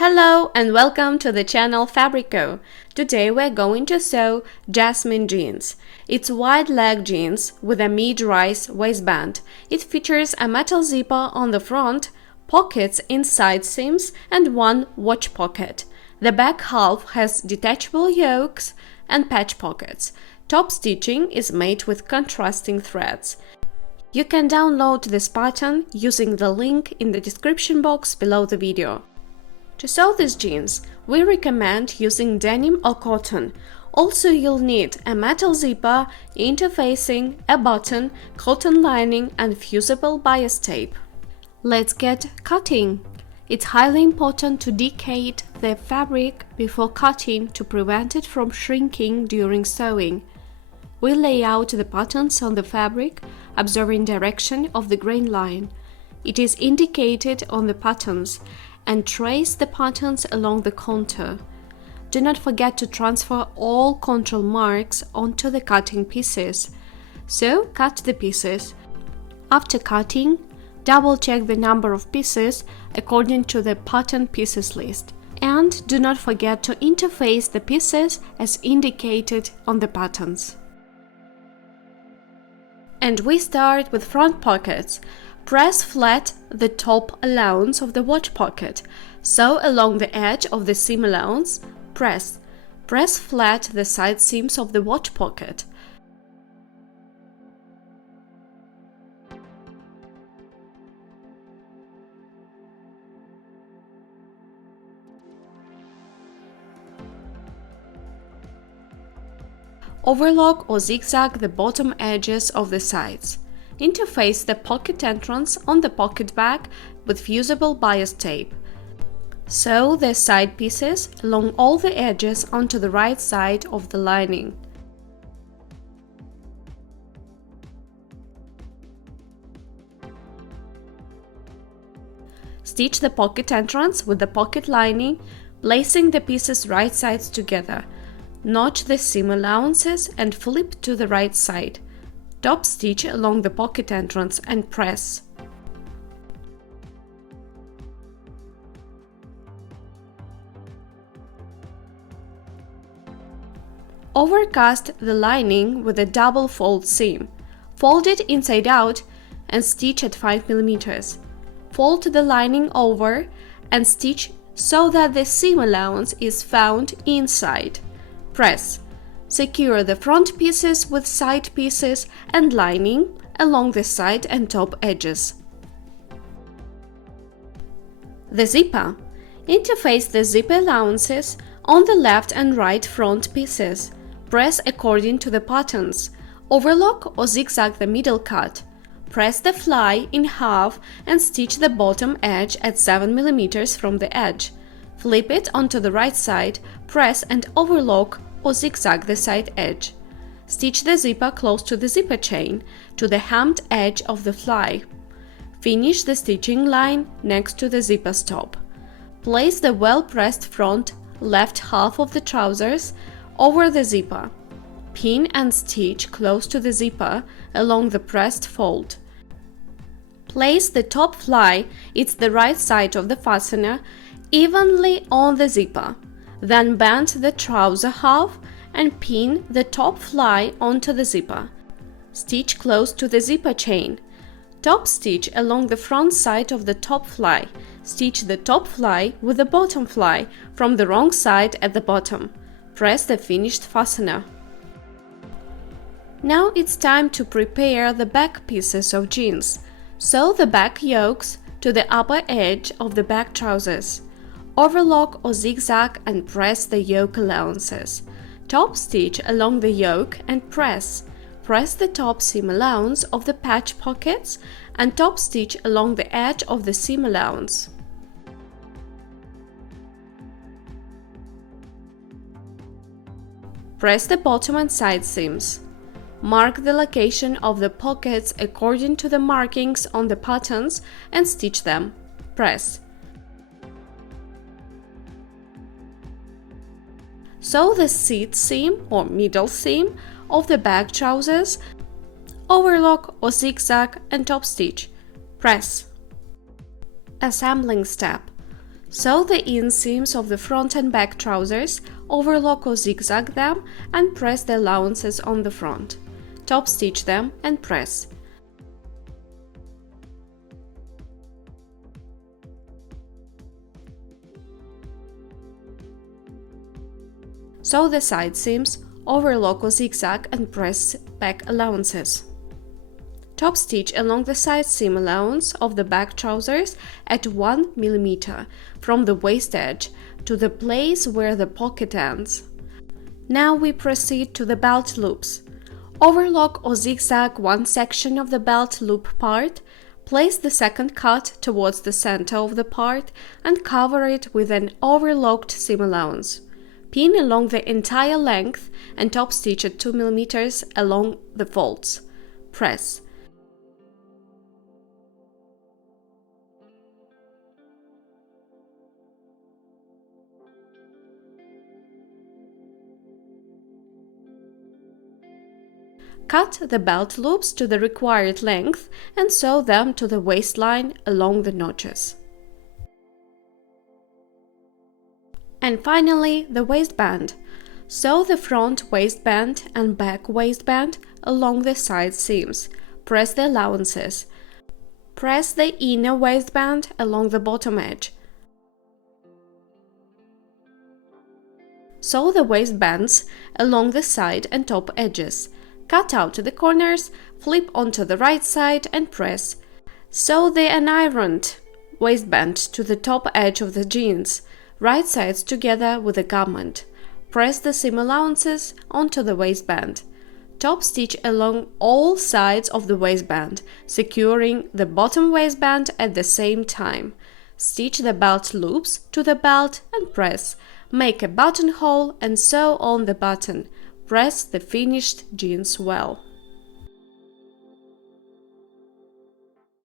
Hello and welcome to the channel Fabrico. Today we're going to sew Jasmine Jeans. It's wide leg jeans with a mid-rise waistband. It features a metal zipper on the front, pockets in side seams and one watch pocket. The back half has detachable yokes and patch pockets. Top stitching is made with contrasting threads. You can download this pattern using the link in the description box below the video. To sew these jeans, we recommend using denim or cotton. Also, you'll need a metal zipper, interfacing, a button, cotton lining and fusible bias tape. Let's get cutting. It's highly important to decade the fabric before cutting to prevent it from shrinking during sewing. We lay out the patterns on the fabric, observing direction of the grain line. It is indicated on the patterns, and trace the patterns along the contour. Do not forget to transfer all control marks onto the cutting pieces. So cut the pieces. After cutting, double check the number of pieces according to the pattern pieces list. And do not forget to interface the pieces as indicated on the patterns. And we start with front pockets. Press flat the top allowance of the watch pocket. Sew along the edge of the seam allowance. Press flat the side seams of the watch pocket. Overlock or zigzag the bottom edges of the sides. Interface the pocket entrance on the pocket back with fusible bias tape. Sew the side pieces along all the edges onto the right side of the lining. Stitch the pocket entrance with the pocket lining, placing the pieces right sides together. Notch the seam allowances and flip to the right side. Top stitch along the pocket entrance and press. Overcast the lining with a double fold seam. Fold it inside out and stitch at 5 mm. Fold the lining over and stitch so that the seam allowance is found inside. Press. Secure the front pieces with side pieces and lining along the side and top edges. The zipper. Interface the zipper allowances on the left and right front pieces. Press according to the patterns. Overlock or zigzag the middle cut. Press the fly in half and stitch the bottom edge at 7 mm from the edge. Flip it onto the right side, press and overlock or zigzag the side edge. Stitch the zipper close to the zipper chain, to the hemmed edge of the fly. Finish the stitching line next to the zipper stop. Place the well-pressed front left half of the trousers over the zipper. Pin and stitch close to the zipper along the pressed fold. Place the top fly, it's the right side of the fastener, evenly on the zipper. Then bend the trouser half and pin the top fly onto the zipper. Stitch close to the zipper chain. Top stitch along the front side of the top fly. Stitch the top fly with the bottom fly from the wrong side at the bottom. Press the finished fastener. Now it's time to prepare the back pieces of jeans. Sew the back yokes to the upper edge of the back trousers. Overlock or zigzag and press the yoke allowances. Top stitch along the yoke and press. Press the top seam allowance of the patch pockets and top stitch along the edge of the seam allowance. Press the bottom and side seams. Mark the location of the pockets according to the markings on the patterns and stitch them. Press. Sew the seat seam or middle seam of the back trousers, overlock or zigzag and top stitch. Press. Assembling step. Sew the inseams of the front and back trousers, overlock or zigzag them, and press the allowances on the front. Top stitch them and press. Sew the side seams, overlock or zigzag and press back allowances. Top stitch along the side seam allowance of the back trousers at 1 mm from the waist edge to the place where the pocket ends. Now we proceed to the belt loops. Overlock or zigzag one section of the belt loop part, place the second cut towards the center of the part and cover it with an overlocked seam allowance. Pin along the entire length and top stitch at 2 mm along the folds. Press. Cut the belt loops to the required length and sew them to the waistline along the notches. And finally, the waistband. Sew the front waistband and back waistband along the side seams. Press the allowances. Press the inner waistband along the bottom edge. Sew the waistbands along the side and top edges. Cut out the corners, flip onto the right side and press. Sew the unironed waistband to the top edge of the jeans, right sides together with the garment. Press the seam allowances onto the waistband. Top stitch along all sides of the waistband, securing the bottom waistband at the same time. Stitch the belt loops to the belt and press. Make a buttonhole and sew on the button. Press the finished jeans well.